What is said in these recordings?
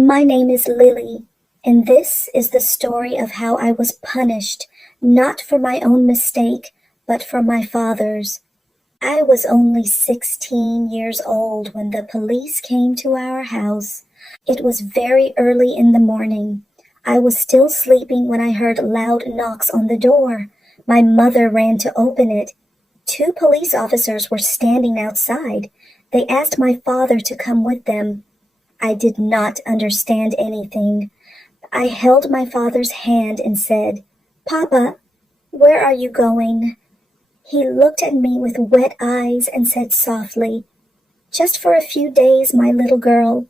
My name is Lily, and this is the story of how I was punished, not for my own mistake, but for my father's. I was only 16 years old when the police came to our house. It was very early in the morning. I was still sleeping when I heard loud knocks on the door. My mother ran to open it. Two police officers were standing outside. They asked my father to come with them. I did not understand anything. I held my father's hand and said, "Papa, where are you going?" He looked at me with wet eyes and said softly, "Just for a few days, my little girl."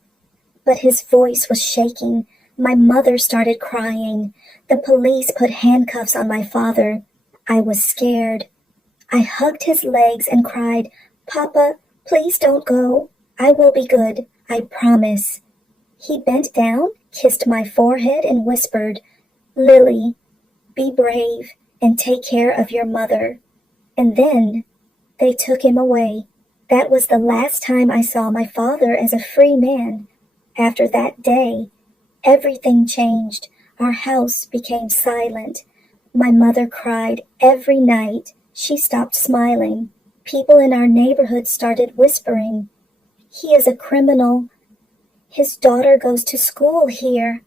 But his voice was shaking. My mother started crying. The police put handcuffs on my father. I was scared. I hugged his legs and cried, "Papa, please don't go. I will be good. I promise." He bent down, kissed my forehead, and whispered, "Lily, be brave and take care of your mother." And then they took him away. That was the last time I saw my father as a free man. After that day, everything changed. Our house became silent. My mother cried every night. She stopped smiling. People in our neighborhood started whispering, "He is a criminal. His daughter goes to school here."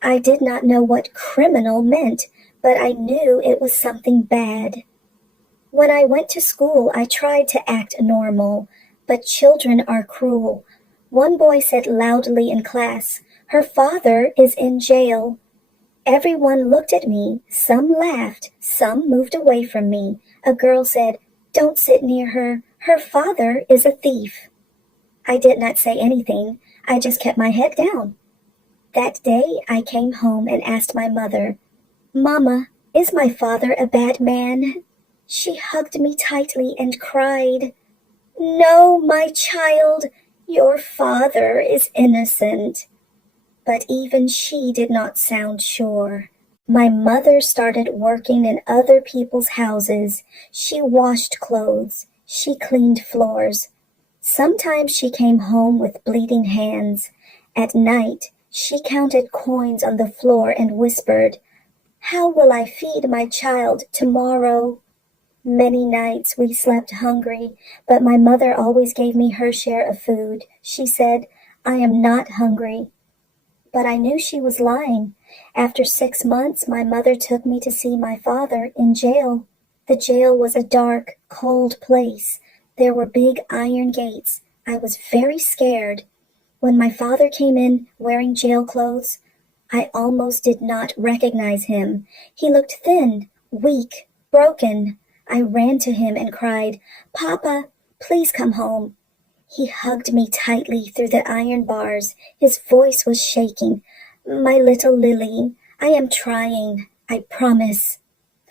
I did not know what criminal meant, but I knew it was something bad. When I went to school, I tried to act normal, but children are cruel. One boy said loudly in class, "Her father is in jail." Everyone looked at me. Some laughed. Some moved away from me. A girl said, "Don't sit near her. Her father is a thief." I did not say anything. I just kept my head down. That day I came home and asked my mother, "Mama, is my father a bad man?" She hugged me tightly and cried, "No, my child, your father is innocent." But even she did not sound sure. My mother started working in other people's houses. She washed clothes. She cleaned floors. Sometimes she came home with bleeding hands. At night, she counted coins on the floor and whispered, "How will I feed my child tomorrow?" Many nights we slept hungry, but my mother always gave me her share of food. She said, "I am not hungry." But I knew she was lying. After 6 months, my mother took me to see my father in jail. The jail was a dark, cold place. There were big iron gates. I was very scared. When my father came in wearing jail clothes, I almost did not recognize him. He looked thin, weak, broken. I ran to him and cried, "Papa, please come home." He hugged me tightly through the iron bars. His voice was shaking. "My little Lily, I am trying. I promise."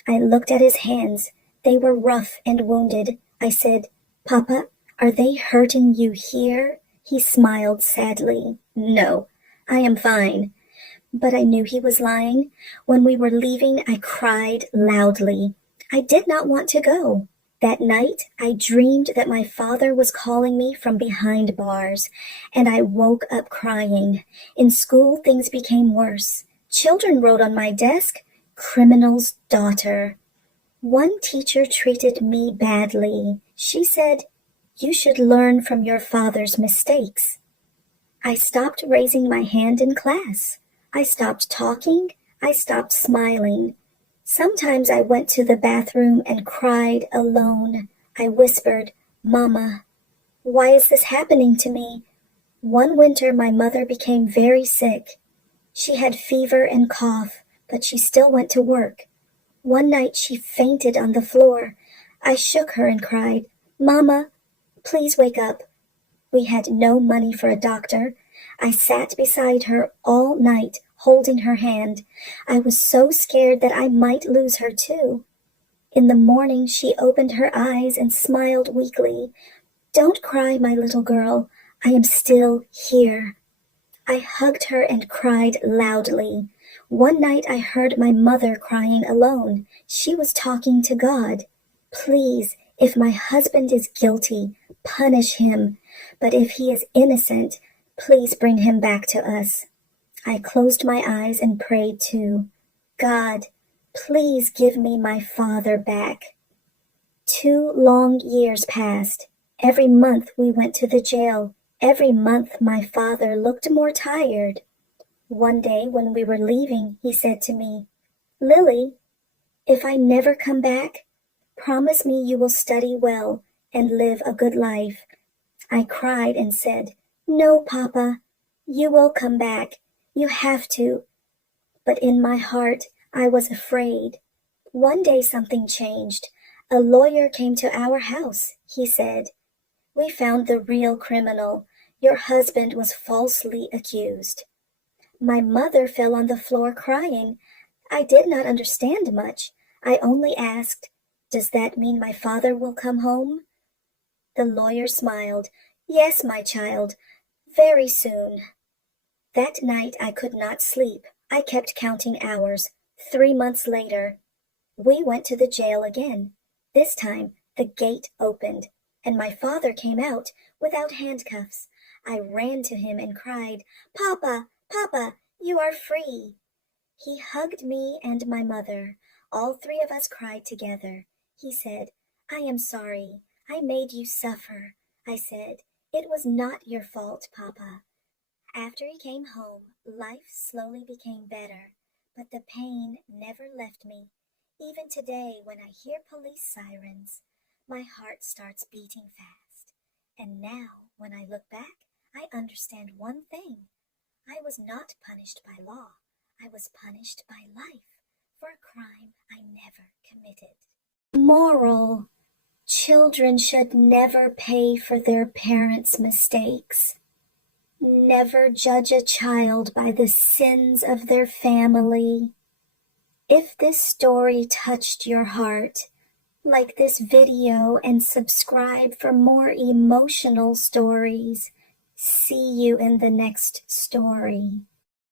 I looked at his hands. They were rough and wounded. I said, "Papa, are they hurting you here?" He smiled sadly. "No, I am fine." But I knew he was lying. When we were leaving, I cried loudly. I did not want to go. That night, I dreamed that my father was calling me from behind bars, and I woke up crying. In school, things became worse. Children wrote on my desk, "Criminal's daughter." One teacher treated me badly. She said, "You should learn from your father's mistakes." I stopped raising my hand in class. I stopped talking. I stopped smiling. Sometimes I went to the bathroom and cried alone. I whispered, "Mama, why is this happening to me?" One winter my mother became very sick. She had fever and cough, but she still went to work. One night she fainted on the floor. I shook her and cried, "Mama, please wake up." We had no money for a doctor. I sat beside her all night, holding her hand. I was so scared that I might lose her too. In the morning she opened her eyes and smiled weakly. "Don't cry, my little girl. I am still here." I hugged her and cried loudly. One night I heard my mother crying alone. She was talking to God. "Please, if my husband is guilty, punish him. But if he is innocent, Please bring him back to us. I closed my eyes and prayed too. God, please give me my father back. 2 long years passed. Every month we went to the jail. Every month my father looked more tired. One day when we were leaving, he said to me, Lily, if I never come back, promise me you will study well and live a good life. I cried and said, No, Papa, you will come back. You have to. But in my heart, I was afraid. One day something changed. A lawyer came to our house. He said, We found the real criminal. Your husband was falsely accused. My mother fell on the floor crying. I did not understand much. I only asked, Does that mean my father will come home? The lawyer smiled. Yes, my child, very soon. That night I could not sleep. I kept counting hours. 3 months later, we went to the jail again. This time the gate opened, and my father came out without handcuffs. I ran to him and cried, Papa, Papa, you are free. He hugged me and my mother. All 3 of us cried together. He said, I am sorry. I made you suffer. I said, It was not your fault, Papa. After he came home, life slowly became better, but the pain never left me. Even today, when I hear police sirens, my heart starts beating fast. And now, when I look back, I understand one thing. I was not punished by law. I was punished by life for a crime I never committed. Moral: children should never pay for their parents' mistakes. Never judge a child by the sins of their family. If this story touched your heart, like this video and subscribe for more emotional stories. See you in the next story.